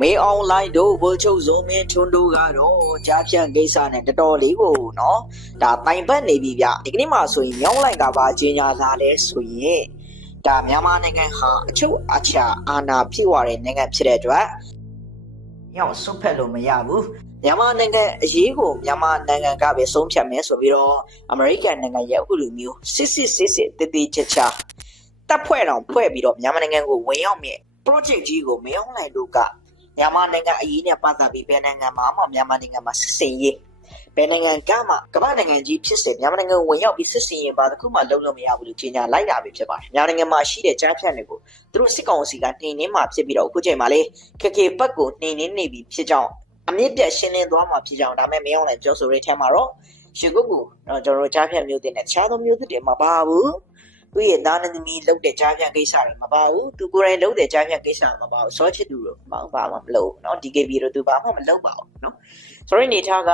မေးအွန်လိုင်းတို့ဘိုလ်ချုပ်ဇုံမင်းထွန်းတို့ကတော့ကြားဖြတ်ကိစ္စနဲ့တော်တော်လေးကိုနော်ဒါတိုင်ပတ်နေပြီဗျဒီကနေ့မှဆိုရင်မြောင်းလိုက်ကပါအချင်းညာလာလဲဆိုရင်ဒါမြန်မာနိုင်ငံဟာအချုပ်အချာအာဏာဖြစ်သွားတဲ့နိုင်ငံဖြစ်တဲ့အတွက်ရောက်ဆွတ်ဖက်လို့မရဘူးမြန်မာနိုင်ငံအရေးကိုမြန်မာနိုင်ငံကပဲဆုံးဖြတ်မယ်ဆိုပြီးတော့အမေရိကန်နိုင်ငံရဲ့အခုလိုမျိုးစစ်စစ်စစ်စစ်တည်တည်ချာချာတပ်ဖွဲ့တော်ဖွဲ့ပြီးတော့မြန်မာနိုင်ငံကိုဝင်ရောက်မြဲ project ကြီးကိုမင်းအောင်လှိုင်တို့က မြန်မာနိုင်ငံအရေးနဲ့ပတ်သက်ပြီးဘယ်နိုင်ငံမှာမှမြန်မာနိုင်ငံမှာစစ်စင်ရေးဘယ်နိုင်ငံကမှကမ္ဘာနိုင်ငံကြီးဖြစ်စေမြန်မာနိုင်ငံကိုဝင်ရောက်ပြီးစစ်စင်ရေးပါတခုမှလုံးလို့မရဘူးလို့ကြီးညာလိုက်တာပဲဖြစ်ပါတယ်မြန်မာနိုင်ငံမှာရှိတဲ့ကြားဖြတ်တွေကိုသူတို့စစ်ကောင်စီကနှိမ်နှင်းမှာဖြစ်ပြီးတော့အခုချိန်မှာလေခက်ခဲပတ်ကိုနှိမ်နှင်းနေပြီဖြစ်ကြောင်းအမြင့်ပြတ်ရှင်းလင်းသွားမှာဖြစ်ကြောင်းဒါပေမဲ့မင်းအောင်လှိုင်ပြောဆိုတဲ့ထဲမှာတော့ရှေကုတ်ကိုတော့ကျွန်တော်တို့ကြားဖြတ်မျိုးတင်တဲ့တခြားသောမျိုးတွေမှာပါဘူး သူ့ရဲ့သားနဲ့သမီးလုပ်တဲ့ကြားဖြတ်ကိစ္စတွေမပါဘူးသူကိုယ်တိုင်လုပ်တဲ့ကြားဖြတ်ကိစ္စမပါဘူးစောချစ်သူတို့ဘာမှဘာမှမလုပ်ဘူးเนาะ DKB တို့သူဘာမှမလုပ်ပါဘူးเนาะဆိုရင်နေထားက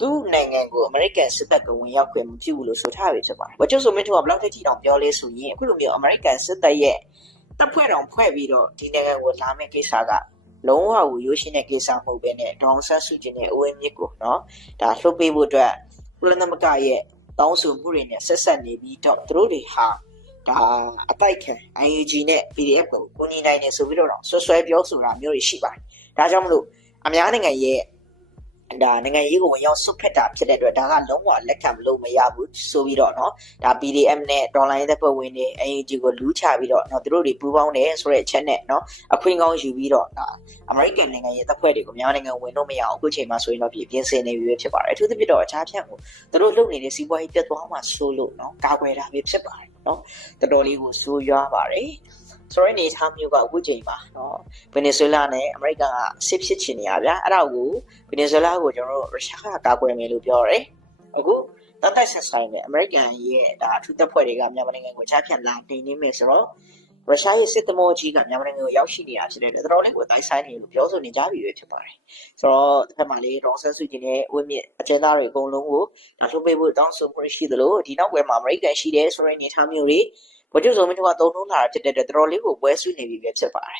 သူ့နိုင်ငံကိုအမေရိကန်စစ်တပ်ကဝင်ရောက်ခွင့်မပြုဘူးလို့ဆိုထားပြီဖြစ်ပါတယ်။ဘာကြောင့်ဆိုမင်းတို့ကဘလောက်ထိတောင်ပြောလဲဆိုရင်အခုလိုမျိုးအမေရိကန်စစ်တပ်ရဲ့တပ်ဖွဲ့တော်ဖွဲ့ပြီးတော့ဒီနိုင်ငံကိုလာမယ့်ကိစ္စကလုံးဝကိုရိုးရှင်းတဲ့ကိစ္စမဟုတ်ဘဲနဲ့ဒေါအောင်ဆန်းစုကြည်နဲ့အိုးဝင်းမြစ်ကိုเนาะဒါလှုပ်ပေးဖို့အတွက်ကုလသမဂ္ဂရဲ့ တောင်းဆိုမှုတွေနဲ့ဆက်ဆက်နေပြီးတော့သူတို့တွေဟာဒါအတိုက်ခံ IAG နဲ့ PDF ကိုကိုညီနိုင်နေဆိုပြီးတော့ဆွဆွဲပြောဆိုတာမျိုးတွေရှိပါတယ်။ဒါကြောင့်မလို့အများနိုင်ငံရဲ့ ဒါနိုင်ငံရေးကိုဝင်ရောက်ဆွတ်ဖက်တာဖြစ်တဲ့အတွက်ဒါကလုံးဝလက်ခံလို့မရဘူးဆိုပြီးတော့เนาะဒါ PDM နဲ့ online သက်ဖွဲ့ဝင်တွေ AAG ကိုလူးချပြီးတော့เนาะသူတို့တွေပူးပေါင်းတယ်ဆိုတဲ့အချက်နဲ့เนาะအခွင့်ကောင်းယူပြီးတော့ဒါ American နိုင်ငံရဲ့သက်ဖွဲ့တွေကိုမြန်မာနိုင်ငံဝင်လို့မရအောင်အခုချိန်မှာဆိုရင်တော့ပြည်ပြင်ဆင်နေပြီပဲဖြစ်ပါတယ်အထူးသဖြင့်တော့အခြားဖြန့်ကိုသူတို့လုပ်နေတဲ့စီးပွားရေးပြတ်သွားမှဆိုလို့เนาะကာကွယ်တာပဲဖြစ်ပါတယ်เนาะတော်တော်လေးကိုဆိုးရွားပါတယ် ဆိုတဲ့အနေအထားမျိုးကအခုချိန်ပါနော်ဗင်နီဇွဲလားနဲ့အမေရိကန်ကစစ်ဖြစ်ချင်နေရဗျာအဲ့ဒါကိုဗင်နီဇွဲလားကိုကျွန်တော်တို့ရုရှားကကာကွယ်မယ်လို့ပြောရတယ်အခုနောက်တိုက်ဆက်ဆိုင်နဲ့အမေရိကန်ရဲ့ဒါအထူးတပ်ဖွဲ့တွေကမြန်မာနိုင်ငံကိုချဖြတ်လာနေနေမယ်ဆိုတော့ရုရှားရဲ့စစ်သမောကြီးကမြန်မာနိုင်ငံကိုရောက်ရှိနေတာဖြစ်တဲ့အတွက်တော်တော်လေးကိုတိုက်ဆိုင်နေလို့ပြောဆိုနေကြပြီပဲဖြစ်ပါတယ်။ဆိုတော့ဒီဘက်မှာလေးရောဆန်စုကျင်ရဲ့ဝင်းမြင့်အကျဉ်းသားတွေအကုန်လုံးကိုဒါထုတ်ပေးဖို့တောင်းဆိုမှုရှိသလိုဒီနောက်ွယ်မှာအမေရိကန်ရှိတဲ့ဆိုတဲ့နေထားမျိုးတွေ ဗိုလ်ချုပ်စုံမင်းတို့ကတုံ့နှုံးလာတာဖြစ်တဲ့အတွက်တော်တော်လေးကိုပွဲဆွေးနေပြီပဲဖြစ်ပါတယ်